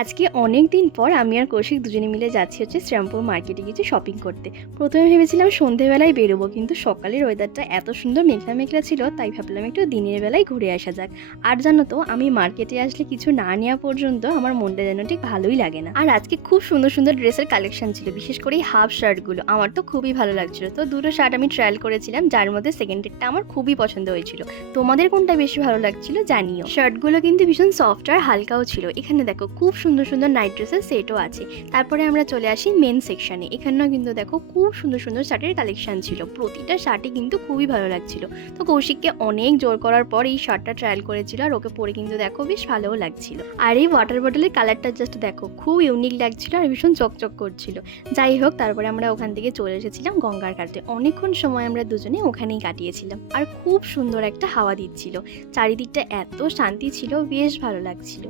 আজকে অনেক দিন পর আমি আর কৌশিক দুজনে মিলে যাচ্ছি শ্রীরামপুর মার্কেটে কিছু শপিং করতে। প্রথমে ভেবেছিলাম সন্ধেবেলায় বেরোবো, কিন্তু সকালের ওয়েদারটা এত সুন্দর মেঘলা মেঘলা ছিল, তাই ভাবলাম একটু দিনের বেলায় ঘুরে আসা যাক। আর জানো তো, আমি মার্কেটে আসলে কিছু না নেওয়া পর্যন্ত আমার মনটা যেন ঠিক ভালোই লাগে না। আর আজকে খুব সুন্দর সুন্দর ড্রেসের কালেকশন ছিল, বিশেষ করে এই হাফ শার্টগুলো আমার তো খুবই ভালো লাগছিল। তো দুটো শার্ট আমি ট্রায়াল করেছিলাম, যার মধ্যে সেকেন্ডেরটা আমার খুবই পছন্দ হয়েছিল। তোমাদের কোনটা বেশি ভালো লাগছিল জানিও। শার্টগুলো কিন্তু ভীষণ সফট আর হালকাও ছিল। এখানে দেখো খুব সুন্দর সুন্দর নাইট ড্রেসের সেটও আছে। তারপরে আমরা চলে আসি মেন সেকশনে। এখানেও কিন্তু দেখো খুব সুন্দর সুন্দর শার্টের কালেকশন ছিল, প্রতিটা শার্টই কিন্তু খুবই ভালো লাগছিল। তো কৌশিককে অনেক জোর করার পর এই শার্টটা ট্রায়াল করেছিল, আর ওকে পরে কিন্তু দেখো বেশ ভালোও লাগছিল। আর এই ওয়াটার বটলের কালারটা জাস্ট দেখো খুব ইউনিক লাগছিল আর ভীষণ চকচক করছিল। যাই হোক, তারপরে আমরা ওখান থেকে চলে এসেছিলাম গঙ্গার ঘাটে। অনেকক্ষণ সময় আমরা দুজনে ওখানেই কাটিয়েছিলাম, আর খুব সুন্দর একটা হাওয়া দিচ্ছিল। চারিদিকটা এত শান্তি ছিল, বেশ ভালো লাগছিল।